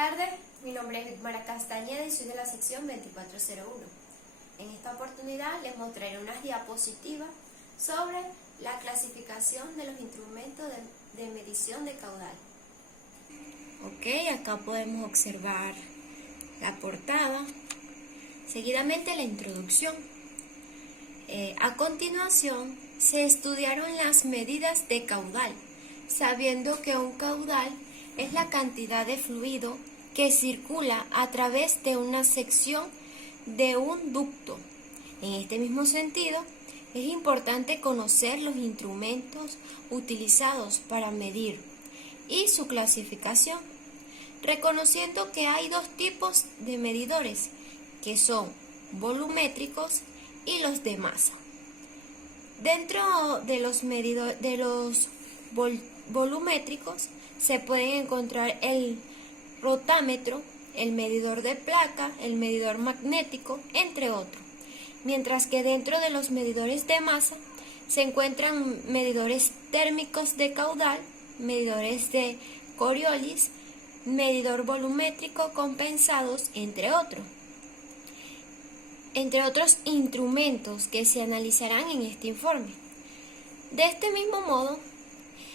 tardes, mi nombre es Mara Castañeda y soy de la sección 2401. En esta oportunidad les mostraré unas diapositivas sobre la clasificación de los instrumentos de medición de caudal. Ok, acá podemos observar la portada, seguidamente la introducción. A continuación se estudiaron las medidas de caudal, sabiendo que un caudal es la cantidad de fluido que circula a través de una sección de un ducto. En este mismo sentido, es importante conocer los instrumentos utilizados para medir y su clasificación, reconociendo que hay dos tipos de medidores, que son volumétricos y los de masa. Dentro de los volumétricos se pueden encontrar el rotámetro, el medidor de placa, el medidor magnético, entre otros. Mientras que dentro de los medidores de masa se encuentran medidores térmicos de caudal, medidores de Coriolis, medidor volumétrico compensados, entre otros instrumentos que se analizarán en este informe. De este mismo modo,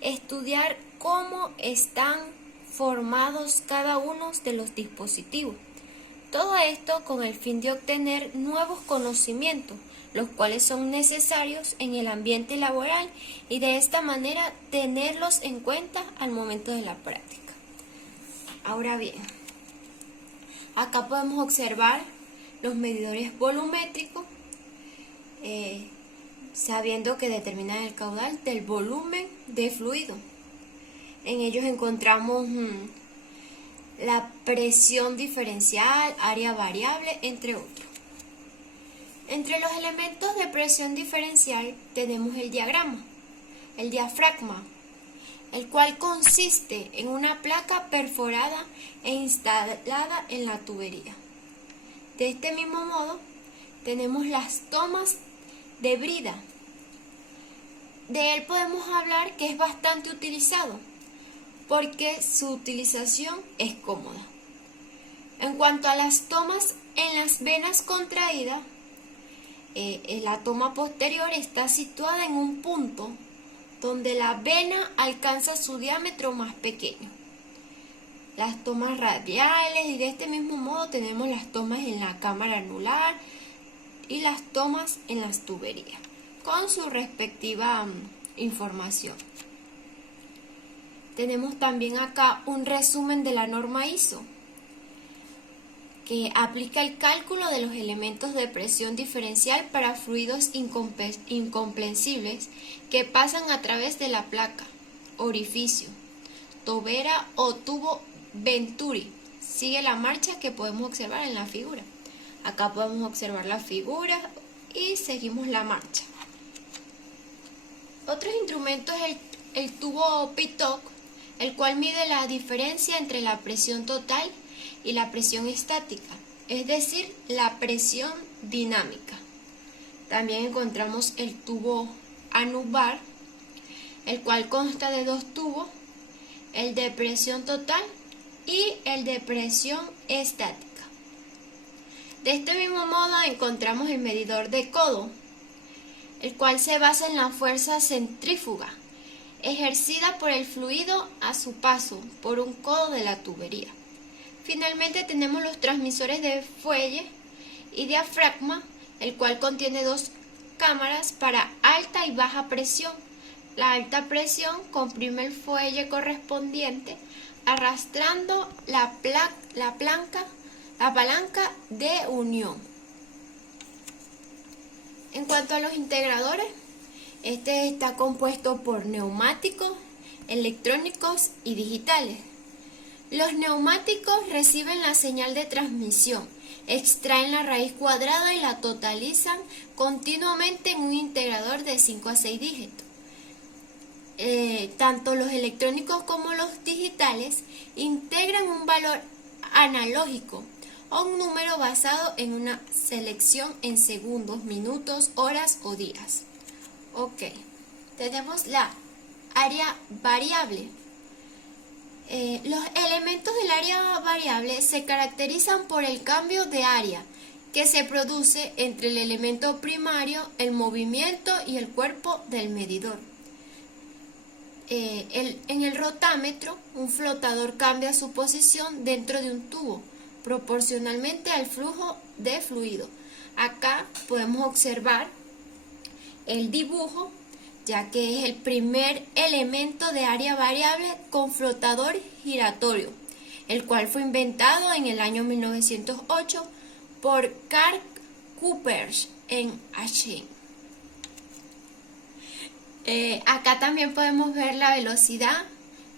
estudiar cómo están formados cada uno de los dispositivos. Todo esto con el fin de obtener nuevos conocimientos, los cuales son necesarios en el ambiente laboral y de esta manera tenerlos en cuenta al momento de la práctica. Ahora bien, acá podemos observar los medidores volumétricos, sabiendo que determinan el caudal del volumen de fluido. En ellos encontramos la presión diferencial, área variable, entre otros. Entre los elementos de presión diferencial tenemos el diafragma, el cual consiste en una placa perforada e instalada en la tubería. De este mismo modo, tenemos las tomas de brida. De él podemos hablar que es bastante utilizado, porque su utilización es cómoda. En cuanto a las tomas en las venas contraídas, la toma posterior está situada en un punto donde la vena alcanza su diámetro más pequeño. Las tomas radiales, y de este mismo modo tenemos las tomas en la cámara anular y las tomas en las tuberías, con su respectiva información. Tenemos también acá un resumen de la norma ISO, que aplica el cálculo de los elementos de presión diferencial para fluidos incomprensibles que pasan a través de la placa, orificio, tobera o tubo Venturi. Sigue la marcha que podemos observar en la figura. Acá podemos observar la figura y seguimos la marcha. Otros instrumentos es el tubo Pitot, el cual mide la diferencia entre la presión total y la presión estática, es decir, la presión dinámica. También encontramos el tubo Anubar, el cual consta de dos tubos, el de presión total y el de presión estática. De este mismo modo encontramos el medidor de codo, el cual se basa en la fuerza centrífuga ejercida por el fluido a su paso por un codo de la tubería. Finalmente tenemos los transmisores de fuelle y diafragma, el cual contiene dos cámaras para alta y baja presión. La alta presión comprime el fuelle correspondiente, arrastrando la palanca de unión. En cuanto a los integradores, este está compuesto por neumáticos, electrónicos y digitales. Los neumáticos reciben la señal de transmisión, extraen la raíz cuadrada y la totalizan continuamente en un integrador de 5 a 6 dígitos. Tanto los electrónicos como los digitales integran un valor analógico o un número basado en una selección en segundos, minutos, horas o días. Ok, tenemos la área variable. Los elementos del área variable se caracterizan por el cambio de área que se produce entre el elemento primario, el movimiento y el cuerpo del medidor. En el rotámetro, un flotador cambia su posición dentro de un tubo, proporcionalmente al flujo de fluido. Acá podemos observar el dibujo, ya que es el primer elemento de área variable con flotador giratorio, el cual fue inventado en el año 1908 por Karl Kuppers en Aachen. Acá también podemos ver la velocidad,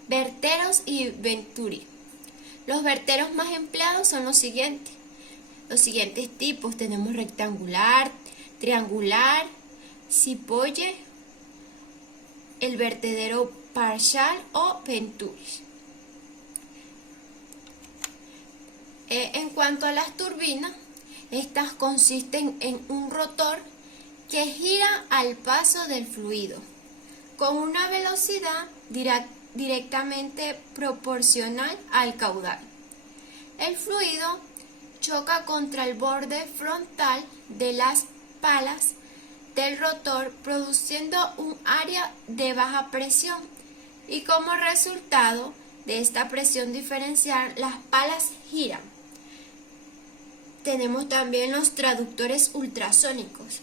verteros y venturi. Los verteros más empleados son los siguientes tipos. Tenemos rectangular, triangular, cipolle, el vertedero parcial o venturi. En cuanto a las turbinas, estas consisten en un rotor que gira al paso del fluido con una velocidad directamente proporcional al caudal. El fluido choca contra el borde frontal de las palas del rotor, produciendo un área de baja presión, y como resultado de esta presión diferencial las palas giran. Tenemos también los traductores ultrasónicos,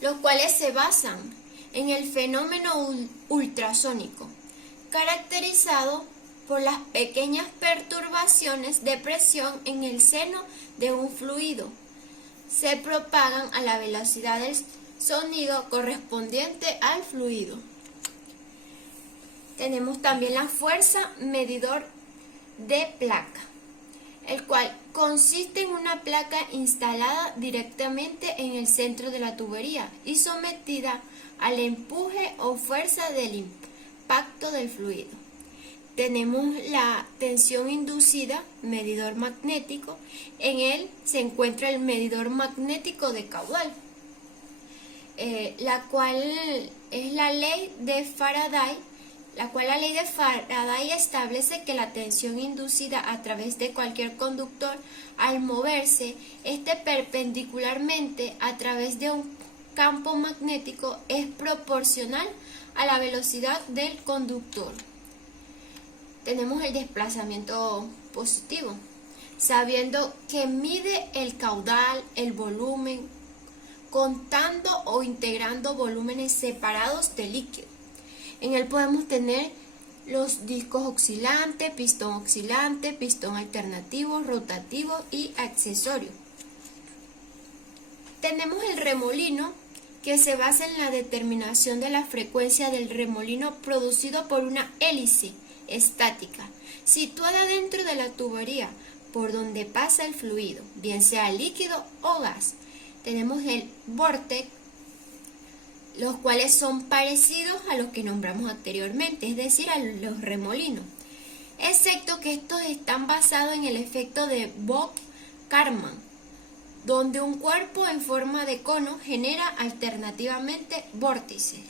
los cuales se basan en el fenómeno ultrasónico, caracterizado por las pequeñas perturbaciones de presión en el seno de un fluido. Se propagan a la velocidad del sonido correspondiente al fluido. Tenemos también la fuerza medidor de placa, el cual consiste en una placa instalada directamente en el centro de la tubería y sometida al empuje o fuerza del impacto del fluido. Tenemos la tensión inducida, medidor magnético. En él se encuentra el medidor magnético de caudal, la cual es la ley de Faraday, establece que la tensión inducida a través de cualquier conductor al moverse perpendicularmente a través de un campo magnético es proporcional a la velocidad del conductor. Tenemos el desplazamiento positivo, sabiendo que mide el caudal, el volumen, contando o integrando volúmenes separados de líquido. En él podemos tener los discos oscilantes, pistón alternativo, rotativo y accesorio. Tenemos el remolino, que se basa en la determinación de la frecuencia del remolino producido por una hélice estática situada dentro de la tubería por donde pasa el fluido, bien sea líquido o gas. Tenemos el vórtex, los cuales son parecidos a los que nombramos anteriormente, es decir, a los remolinos, excepto que estos están basados en el efecto de Bock-Karman, donde un cuerpo en forma de cono genera alternativamente vórtices.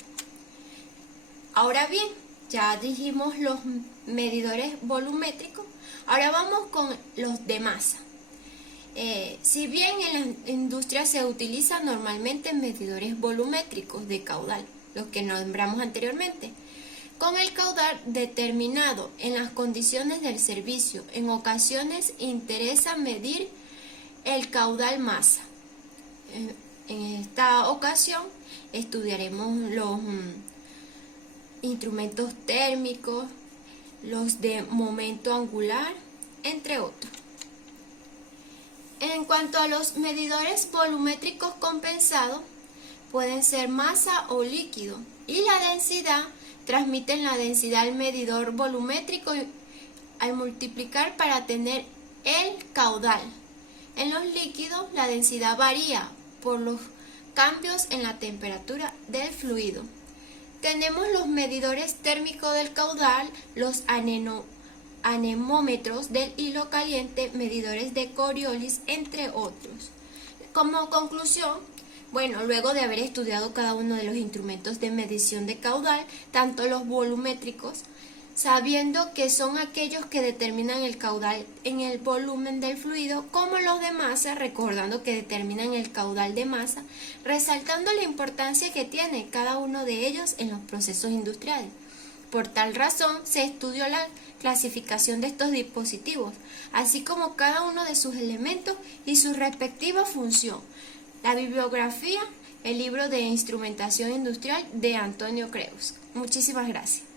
Ahora bien, ya dijimos los medidores volumétricos, ahora vamos con los de masa. Si bien en la industria se utilizan normalmente medidores volumétricos de caudal, los que nombramos anteriormente, con el caudal determinado en las condiciones del servicio, en ocasiones interesa medir el caudal masa. En esta ocasión estudiaremos los instrumentos térmicos, los de momento angular, entre otros. En cuanto a los medidores volumétricos compensados, pueden ser masa o líquido, y la densidad transmiten la densidad al medidor volumétrico al multiplicar para tener el caudal. En los líquidos la densidad varía por los cambios en la temperatura del fluido. Tenemos los medidores térmicos del caudal, los anemómetros del hilo caliente, medidores de Coriolis, entre otros. Como conclusión, luego de haber estudiado cada uno de los instrumentos de medición de caudal, tanto los volumétricos, sabiendo que son aquellos que determinan el caudal en el volumen del fluido, como los de masa, recordando que determinan el caudal de masa, resaltando la importancia que tiene cada uno de ellos en los procesos industriales. Por tal razón, se estudió la clasificación de estos dispositivos, así como cada uno de sus elementos y su respectiva función. La bibliografía, el libro de instrumentación industrial de Antonio Creus. Muchísimas gracias.